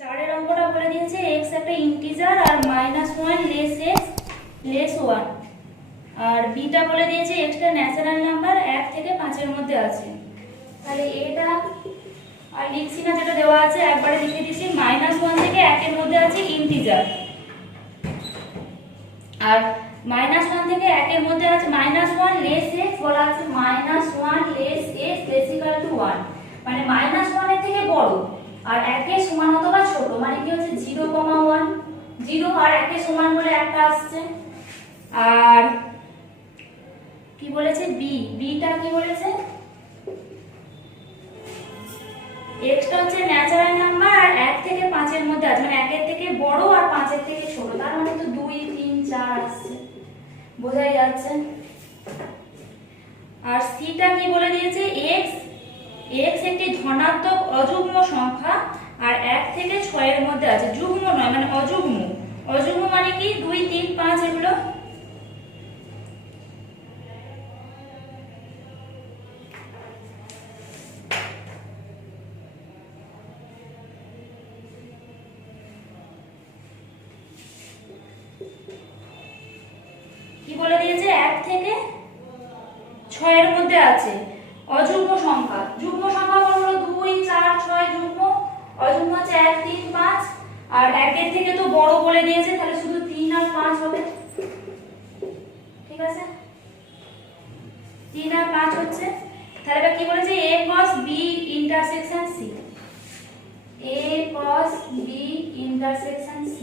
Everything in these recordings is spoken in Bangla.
চারের অঙ্কটা বলে দিয়েছে x একটা ইন্টিজার আর -1 লেস x লেস 1, আর বিটা বলে দিয়েছে x টা ন্যাচারাল নাম্বার 1 থেকে 5 এর মধ্যে আছে। তাহলে এটা আর লিখছি না, যেটা দেওয়া আছে একবারে লিখে দিছি। -1 থেকে 1 এর মধ্যে আছে ইন্টিজার, আর -1 থেকে 1 এর মধ্যে আছে -1 লেস x, বলা আছে -1 less x less equal to 1, মানে -1 এর থেকে বড় আর 1 এর সমান অথবা ছোট, মানে কি হচ্ছে 0,1, 0 আর 1 এর সমান বলে একটা আসছে। আর কি বলেছে বিটা কি বলেছে, x টা হচ্ছে ন্যাচারাল নাম্বার আর 1 থেকে 5 এর মধ্যে আছে, মানে 1 এর থেকে বড় আর 5 এর থেকে ছোট, তার মানে তো 2 3 4 আসছে, বোঝাই যাচ্ছে। আর সিটা কি বলে দিয়েছে, x একটি ধনাত্মক অযুগ্ম সংখ্যা আর 1 থেকে 6 এর মধ্যে আছে, যুগ্ম নয় মানে অযুগ্ম। অযুগ্ম মানে কি 2 3 5 এগুলো। কি বলে দিয়েছে 1 থেকে 6 এর মধ্যে আছে অযুগ্ম সংখ্যা। যুগ্ম সংখ্যা হলো 2 4 6 যুগ্ম, অযুগ্ম হচ্ছে 1 3 5, আর 1 এর থেকে তো বড় বলে দিয়েছে, তাহলে শুধু 3 আর 5 হবে। ঠিক আছে, 3 আর 5 হচ্ছে। তাহলে এবার কি বলেছে, a cos b intersection c, a cos b intersection c।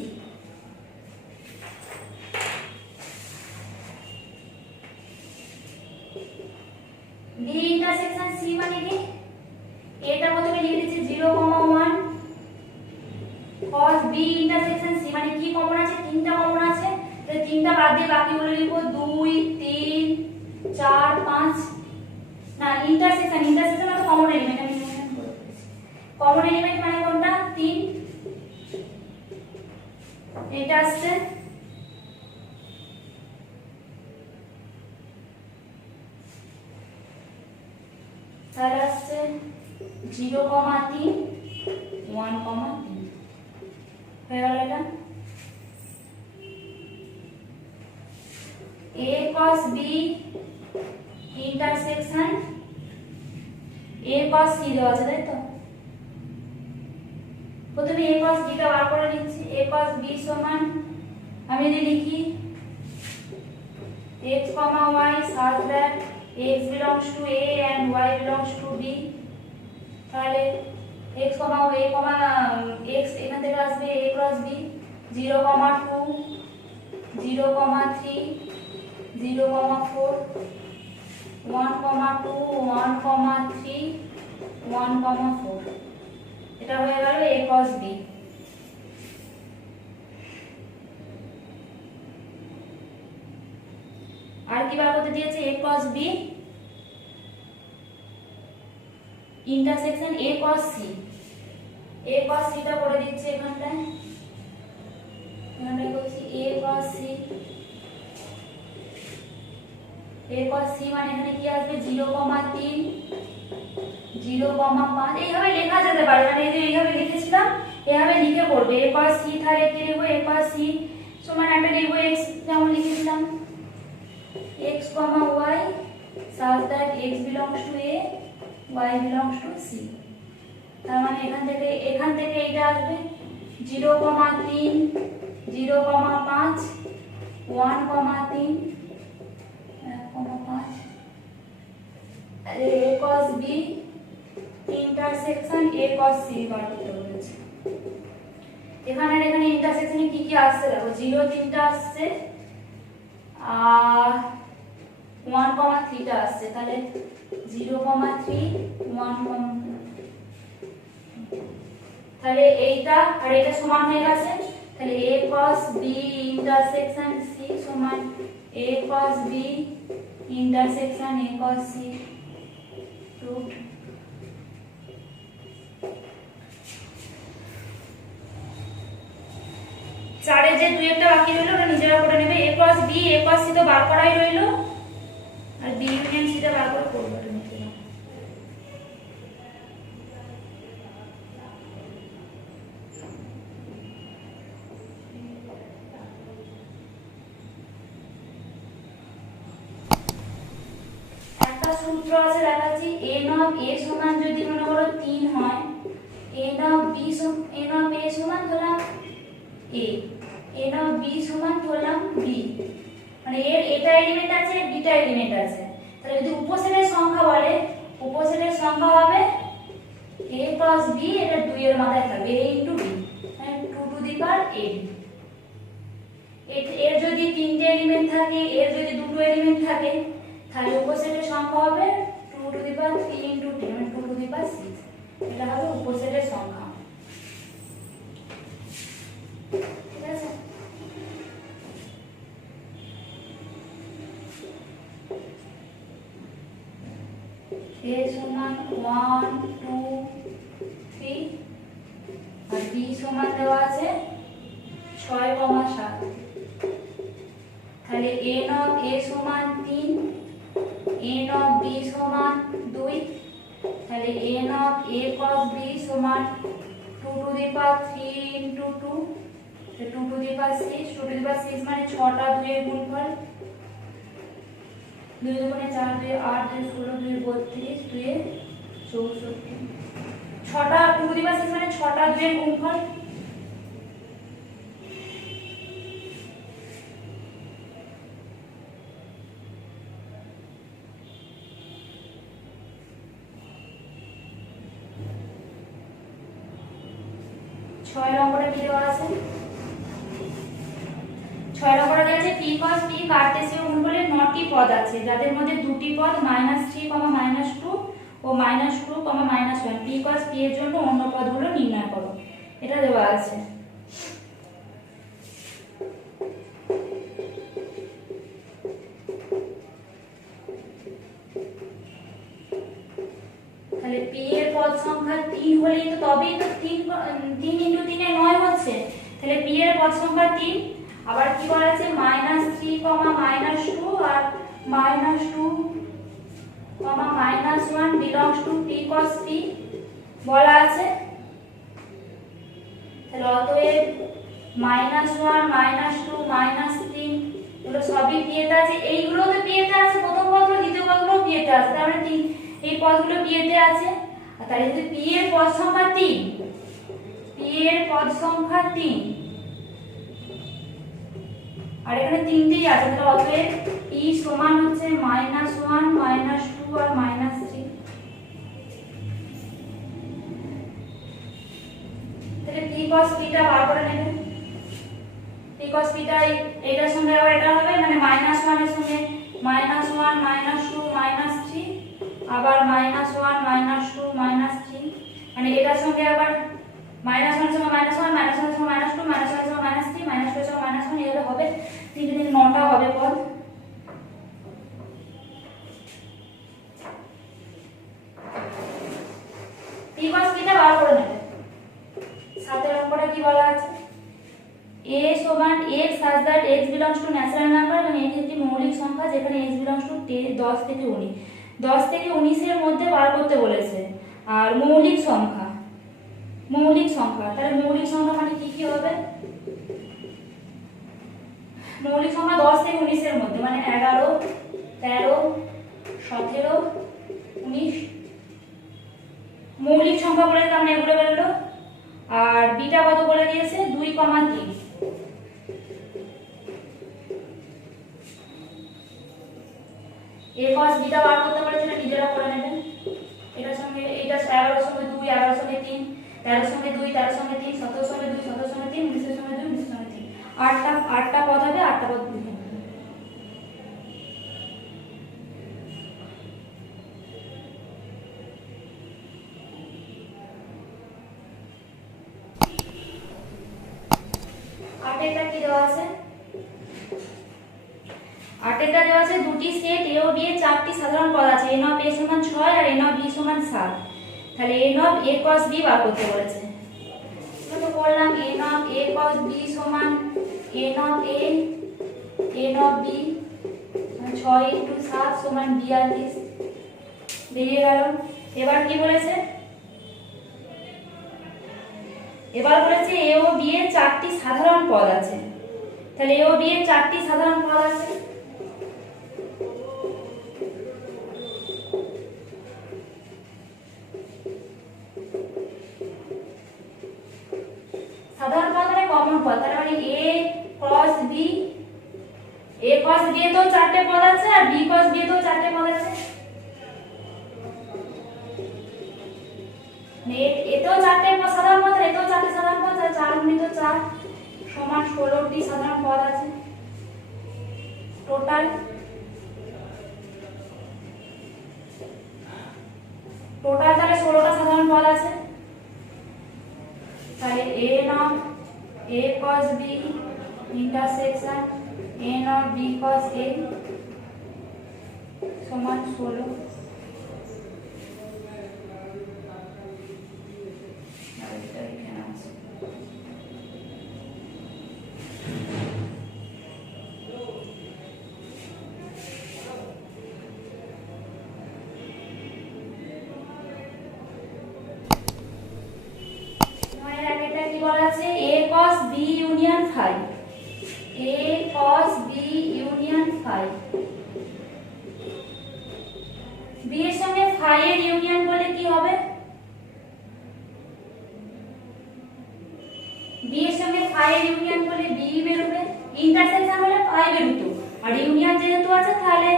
b intersection c মানে কি, এটা প্রথমে লিখে দিচ্ছি 0,1, cos b ইন্টারসেকশন c মানে কি কমন আছে, তিনটা কমন আছে, তাহলে তিনটা বাদ দিয়ে বাকিগুলো লিখবো 2 3 4 5। না, ইন্টারসেকশন মানে কমন এলিমেন্ট, আমি মেনশন করে দিয়েছি। কমন এলিমেন্ট মানে কোনটা, 3, এটা আসছে। তাহলে আসছে 0,3 1,3 হয়ে গেল এটা। a cos b intersection a cos c দেওয়া আছে, তাই তো। প্রথমে a cos b টা বার করে নিচ্ছি। a cos b সমান, আমি যদি লিখি x, y such that x belongs to a and y belongs to b, তাহলে x, x এখান থেকে আসবে a cross b, 0,2 0,3 0,4 1,2 1,3 1,4, এটা হয়ে গেল a cos b। আর কি বার করতে দিয়েছে, a cos b intersection a cos c, a cos c টা করে দিচ্ছি এখানটায় করছি a cos c, a cos c মানে এখানে কি আসবে 0,3 0,5, এইভাবে লেখা যেতে পারে, মানে এই যে এইভাবে লিখেছিলাম এইভাবে লিখে পড়বে। a cos c তাহলে কি লিখবো, a cos c সমান একটা লিখবো x, যেমন লিখেছিলাম x, y such that x belongs to a y belongs to c, তার মানে এখান থেকে এটা আসবে 0,3 0,5 1,3 1,5, a cos b intersection a cos c বার করতে বলেছে। এখানে ইন্টারসেকশনে কি কি আসছে দেখো, 0 3টা আসছে আর 1,3 টা আসছে, তাহলে 0,3 1, তাহলে এইটা আর এটা সমান হয়ে গেছে। তাহলে a cos b intersection c সমান a cos b intersection a cos c root. চারে যে দুই একটা বাকি রইলো ওটা নিজেরা করে নেবে। a cos b a cos c তো বার করাই রইলো, আর b ইউনিয়ন c টা বার করে করবো। সূত্র আছে দেখাচ্ছি, n অফ a সমান যদি মনে করো 3 হয়, n অফ a সমান ধরলাম a, n অফ b সমান ধরলাম b, মানে এর এটা এলিমেন্ট আছে, বিটা এলিমেন্ট আছে। তাহলে যদি উপসেটের সংখ্যা বলে, উপসেটের সংখ্যা হবে a প্লাস b, এটা 2 এর মাথায় থাকবে a ইনটু b, মানে 2 টু দি পাওয়ার a। এর যদি তিনটে এলিমেন্ট থাকে, এর যদি দুটো এলিমেন্ট থাকে, তাহলে উপসেটের সংখ্যা হবে 2 টু দি পাওয়ার 3 ইনটু 10, মানে 2 টু দি পাওয়ার 6। এটা হবে উপসেটের সংখ্যা। ঠিক আছে? a সমান 1 2 3 আর b সমান দেওয়া আছে 6,7। তাহলে n অফ a সমান 3, n অফ b সমান 2, তাহলে n of a cos b সমান 2 to the power 3 into 2, 2 to the power 6, 2 to the power 6 মানে 6টা 2 এর গুণফল, 2 দুগুণে 4, 2 8, 2 16, 2 32, 2 64, 6টা 2 টু দি পাওয়ার 6 মানে 6টা 2 এর গুণফল। ছয় নম্বরে কি দেওয়া আছে? 6 নম্বরে দেওয়া আছে p cos p কার্টেসীয় গুণফলের 9টি পদ আছে, যাদের মধ্যে দুটি পদ -3, -2 ও -2, -1। p cos p এর জন্য অন্য পদগুলো নির্ণয় করো। এটা দেওয়া আছে। তাহলে p এর পদ সংখ্যা 3 হলেই তো, তবেই তো 3 ইনটু 3 এ 9 হচ্ছে। তাহলে p এর পদ সংখ্যা 3। আবার কি বলা আছে? -3, -2 আর -2, -1 belongs to p cos p বলা আছে। তাহলে অতএব -1, -2, -3 এগুলো সবই p এতে আছে। এইগুলো তো p এতে আছে, প্রথম পদগুলো, দ্বিতীয় পদগুলো p এতে আছে। তার মানে এই পদগুলো p এতে আছে। আর তাহলে যদি p এর পদ সংখ্যা 3, p এর পদ সংখ্যা 3 আর এখানে তিনটেই আছে, তাহলে অতএব p সমান হচ্ছে -1, -2 আর -3। তাহলে p cos p টা বার করে নেবেন। p cos p টা এইটার সঙ্গে আবার এটা হবে, মানে -1 এর সঙ্গে -1, -2, -3, আবার -1, -2, -3, মানে এটার সঙ্গে আবার -1 এর সঙ্গে -1, -1 এর সঙ্গে -2, -1 এর সঙ্গে -3, -2 এর সঙ্গে -1, এগুলো হবে 3 3 9টা হবে পদ। p cos p টা বার করে নেবেন। 7 নম্বরে কি বলা আছে? a সমান x such that x belongs to natural number, এবং x একটি মৌলিক সংখ্যা যেখানে x belongs to 10 থেকে 19, 10 থেকে 19 এর মধ্যে বার করতে বলেছে। আর মৌলিক সংখ্যা, তাহলে মৌলিক সংখ্যা মানে কি কি হবে? মৌলিক সংখ্যা 10 থেকে 19 এর মধ্যে, মানে 11, 13, 17, 19 মৌলিক সংখ্যা বলে দিতে আমরা এগুলো বেরোলো। আর বিটা কত বলে দিয়েছে? 2, 3। a cos বিটা বার করতে বলেছে, না নিজেরা করে নেবেন। এটার সঙ্গে এইটা 11 এর সঙ্গে 2, 11 এর সঙ্গে 3, 13 এর সঙ্গে 2, 13 এর সঙ্গে 3, 17 এর সঙ্গে 2, 17 এর সঙ্গে 3, 19 এর সঙ্গে 2, 19 এর সঙ্গে 3, আটটা পদ হবে, 8টা পদ হবে। আটেরটা কি দেওয়া আছে? আটেরটা দেওয়া আছে দুটি সেট a ও b এর 4টি সাধারণ পদ আছে, n অফ a সমান 6 আর n অফ b সমান 7। তাহলে n of a cos b বার করতে বলেছে। এটা তো করলাম। n of a cos b সমান n of a, n of b, 6 into 7 সমান 42 বেরিয়ে গেল। এবার কি বলেছে? এবার বলেছে a ও b এর 4টি সাধারণ পদ আছে। তাহলে a ও b এর 4টি সাধারণ পদ আছে। চারটে পদ আছে আর বি cos বি তেও চারটে পদ আছে, এতেও চারটে সাধারণ পদ, এতেও চারটে সাধারণ পদ, আর 4 গুণিত 4 সমান 16টি সাধারণ পদ আছে টোটাল। তাহলে 16টা সাধারণ পদ আছে। তাহলে a not a cos b intersection a not b cos a সমান 16। a cos b union phi, a cos b union phi, b এর সঙ্গে phi এর ইউনিয়ন বলে কি হবে? b এর সঙ্গে phi এর ইউনিয়ন বলে b বেরোবে, ইন্টারসেকশন হলে phi বেরোতো, আর ইউনিয়ন যেহেতু আছে তাহলে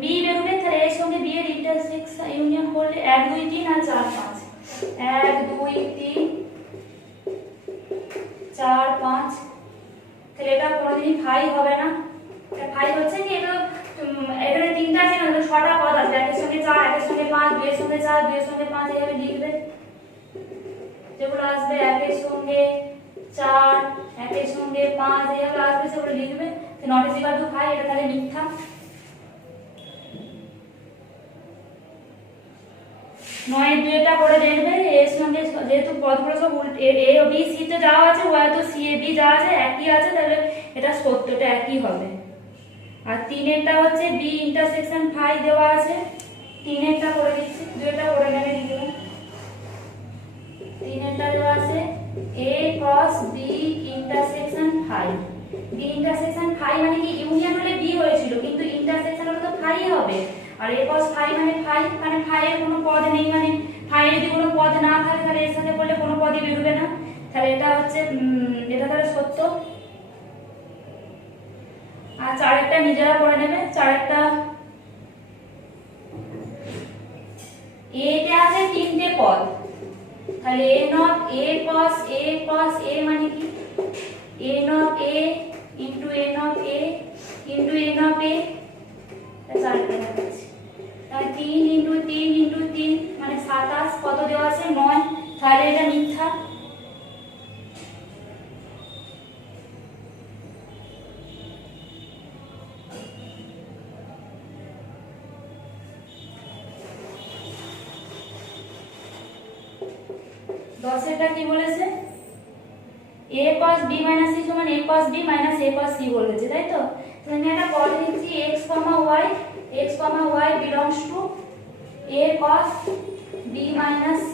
b বেরোবে। তাহলে এর সঙ্গে b এর ইন্টারসেকশন ইউনিয়ন করলে 1 2 3 আর 4 5, 1 2 3 4 5, তাহলে এটা কোনোদিনই ফাই হবে না। এটা ফাই হচ্ছে কি, এটা এখানে তিনটা আছে না, 6টা পদ আছে, একের সঙ্গে 4 একের সঙ্গে 5 দুইয়ের সঙ্গে 4 দুইয়ের সঙ্গে 5 এইভাবে লিখবে, যেগুলো আসবে একের সঙ্গে 4 একের সঙ্গে 5 এইভাবে আসবে সেগুলো লিখবে। তো not is equal to phi, এটা তাহলে মিথ্যা। 9 এর দুইটা করে দেখবে, এর সঙ্গে যেহেতু পদগুলো সব এ ও বি সি তে যাওয়া আছে, ওয়াই তো সি এ বি যাওয়া আছে একই আছে, তাহলে এটা সত্যটা একই হবে। আর 3 এরটা হচ্ছে বি ইন্টারসেকশন ফাই দেওয়া আছে, 3 এরটা করে দিচ্ছি, দুইটা করে নেবে লিখবে। 3 এরটা দেওয়া আছে a cos b intersection phi, B intersection phi মানে কি, ইউনিয়ন হলে বি হয়েছিল কিন্তু ইন্টারসেকশন হলে তো ফাই হবে, আর a cos ফাই মানে ফাই এর কোনো পদ নেই, মানে ফাই এর যদি কোনো পদ না থাকে তাহলে এর সাথে করলে কোনো পদই বেরোবে না, তাহলে এটা হচ্ছে এটা তাহলে সত্য। আর 4 একটা নিজেরা করে নেবে, 4 একটা a তে আছে 3টে পদ, তাহলে a not a cos a মানে কি, a not a into a not a into a not a, এটা 4 টা আছে। তাহলে 3 ইনটু 3 ইনটু 3 মানে 27, কত দেওয়া আছে 9, তাহলে এটা মিথ্যা। দশেরটা কি বলেছে, a cos b minus c সমান a cos b minus a cos c বলেছে, তাই তো? তাহলে এটা পদ লিখছি x, y belongs to a cos b minus c,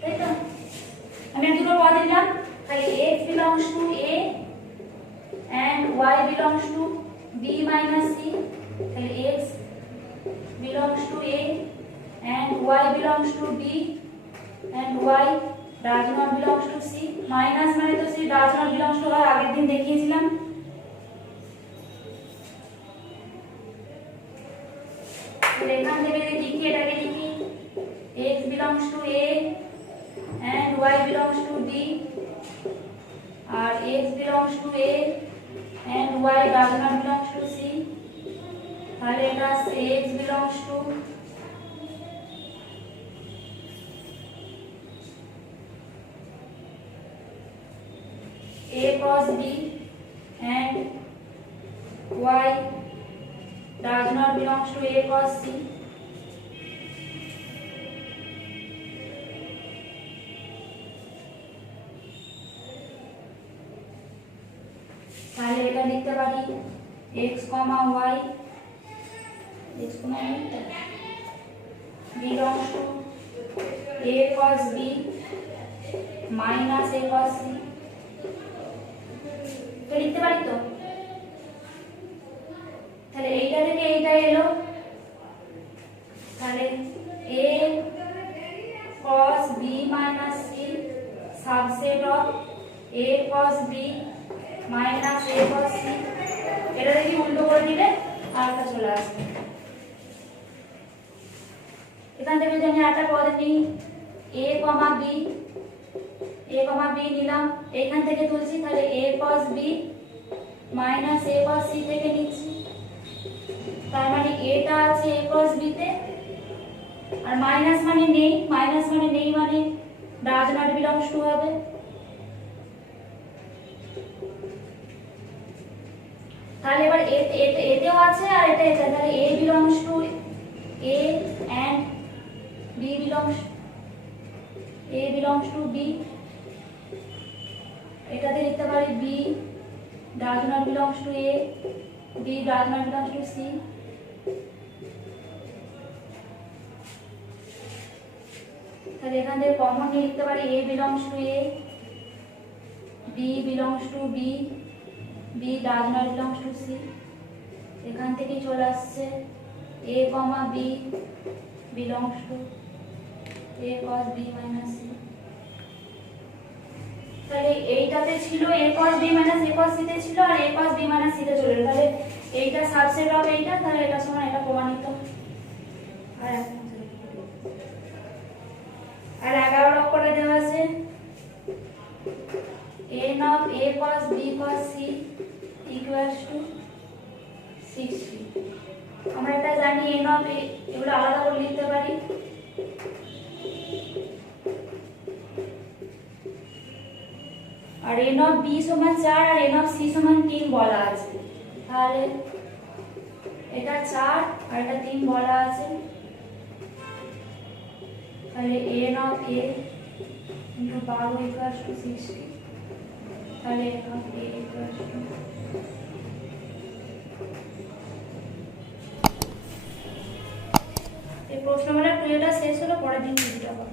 তাই তো? আমি দুটো পদ দিলাম, তাহলে x belongs to a and y belongs to b minus c, তাহলে x belongs to a and y belongs to b and y does not belongs to c, minus মানে তো c does not belongs to হয়, আগের দিন দেখিয়েছিলাম। তাহলে এখান থেকে যদি লিখি, এটাকে লিখি x belongs to a and y belongs to b R x belongs to a and y does not belongs to c, তাহলে এটা x belongs to a cos b and y does not belongs to a cos c, তাহলে এটা লিখতে পারি x, y belongs to a cos b minus a cos c, তো লিখতে পারি তো? তাহলে এইটা থেকে এইটা এলো, তাহলে a cos b minus c subset of a cos b minus a cos c, এটা দেখি উল্টো করে দিলে আরটা চলে আসবে। এখান থেকে যদি আমি আরটা পদ নিই a, b, a, b নিলাম, এখান থেকে তুলছি, তাহলে a cos b minus a cos c থেকে নিচ্ছি, তার মানে এটা আছে a cos b তে, আর মাইনাস মানে নেই, মানে does not belongs to হবে। তাহলে এবার এতেও আছে আর এটা, তাহলে a belongs to a and b belongs to b, এটাতে লিখতে পারি b does not belongs to a, b does not belongs to c। তাহলে এখান থেকে কমন নিয়ে লিখতে পারি a belongs to a, b belongs to b, b does not belongs to c। এখান থেকে চলে আসছে a, b belongs to a cos b minus c। তাহলে এইটাতে ছিল a cos b minus a cos c তে ছিল, আর a cos b minus c তে চলে গেল, তাহলে এইটা সাবসেট হবে এইটা, তাহলে এটা সমান এটা প্রমাণিত। আর 11 অক্ষরে দেওয়া আছে n of a cos b cos c equals to 60। আমরা এটা জানি n of a, এগুলো আলাদা করে লিখতে পারি। আর n of b সমান 4 আর n of c সমান 3 বলা আছে, তাহলে এটা 4 আর এটা 3 বলা আছে, তাহলে n of a into 12 equals to 60, তাহলে n of a equals to এই প্রশ্ন মানে ক্রিয়াটা শেষ হলো, পরের দিন ভিডিওটা করব।